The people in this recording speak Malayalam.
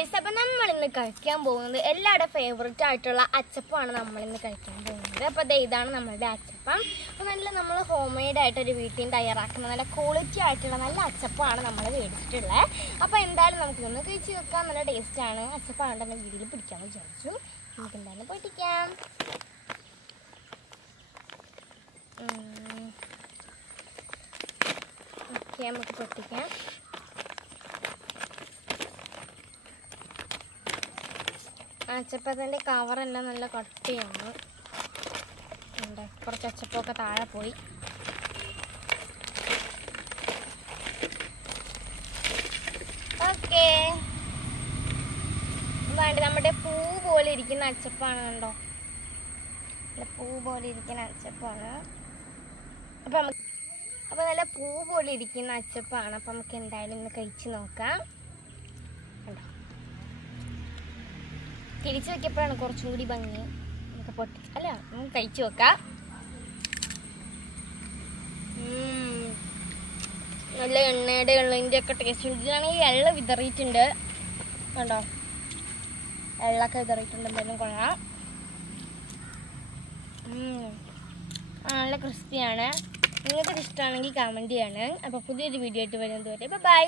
ഗൈസ്, അപ്പം നമ്മളിന്ന് കഴിക്കാൻ പോകുന്നത് എല്ലാവരുടെ ഫേവറേറ്റ് ആയിട്ടുള്ള അച്ചപ്പമാണ് നമ്മളിന്ന് കഴിക്കാൻ പോകുന്നത്. അപ്പോൾ ഇതാണ് നമ്മളുടെ അച്ചപ്പം. അപ്പോൾ നമ്മൾ ഹോം മെയ്ഡ് ആയിട്ടൊരു വീട്ടിൽ തയ്യാറാക്കുന്ന നല്ല ക്വാളിറ്റി ആയിട്ടുള്ള നല്ല അച്ചപ്പമാണ് നമ്മൾ മേടിച്ചിട്ടുള്ളത്. അപ്പോൾ എന്തായാലും നമുക്കിതൊന്ന് കഴിച്ച് വെക്കാം. നല്ല ടേസ്റ്റാണ്. അച്ചപ്പമാണ് തന്നെ വീട്ടിൽ പിടിക്കാമെന്ന് വിചാരിച്ചു. നമുക്ക് എന്തായാലും പൊട്ടിക്കാം. ഓക്കെ, നമുക്ക് പൊട്ടിക്കാം. അച്ചപ്പത്തിൻ്റെ കവറെല്ലാം നല്ല കട്ടിയാണ്. ഉണ്ട്, കുറച്ച് അച്ചപ്പമൊക്കെ താഴെ പോയി. ഓക്കെ, വേണ്ട നമ്മുടെ പൂ പോലെ ഇരിക്കുന്ന അച്ചപ്പാണ്. കണ്ടോ, പൂ പോലെ ഇരിക്കുന്ന അച്ചപ്പാണ്. അപ്പോൾ നല്ല പൂ പോലെ ഇരിക്കുന്ന അച്ചപ്പാണ്. അപ്പം നമുക്ക് എന്തായാലും ഇന്ന് കഴിച്ച് നോക്കാം. കണ്ടോ, തിരിച്ചു വെക്കപ്പോഴാണ് കുറച്ചും കൂടി ഭംഗി. നമുക്ക് നമുക്ക് കഴിച്ചു വെക്കാം. നല്ല എണ്ണയുടെ എള്ളതിൻ്റെ ഒക്കെ ടേസ്റ്റ് ഉണ്ട്. ഇതിലാണെങ്കിൽ എള്ള വിതറിയിട്ടുണ്ട്. കണ്ടോ, എള്ളൊക്കെ വിതറിയിട്ടുണ്ട്. എന്തായാലും കൊള്ളാം. നല്ല ക്രിസ്പിയാണ്. നിങ്ങൾക്ക് ഇഷ്ടമാണെങ്കിൽ കമൻറ്റ് ചെയ്യണം. അപ്പോൾ പുതിയൊരു വീഡിയോ ആയിട്ട് വരുന്നത് വരെ ബൈ.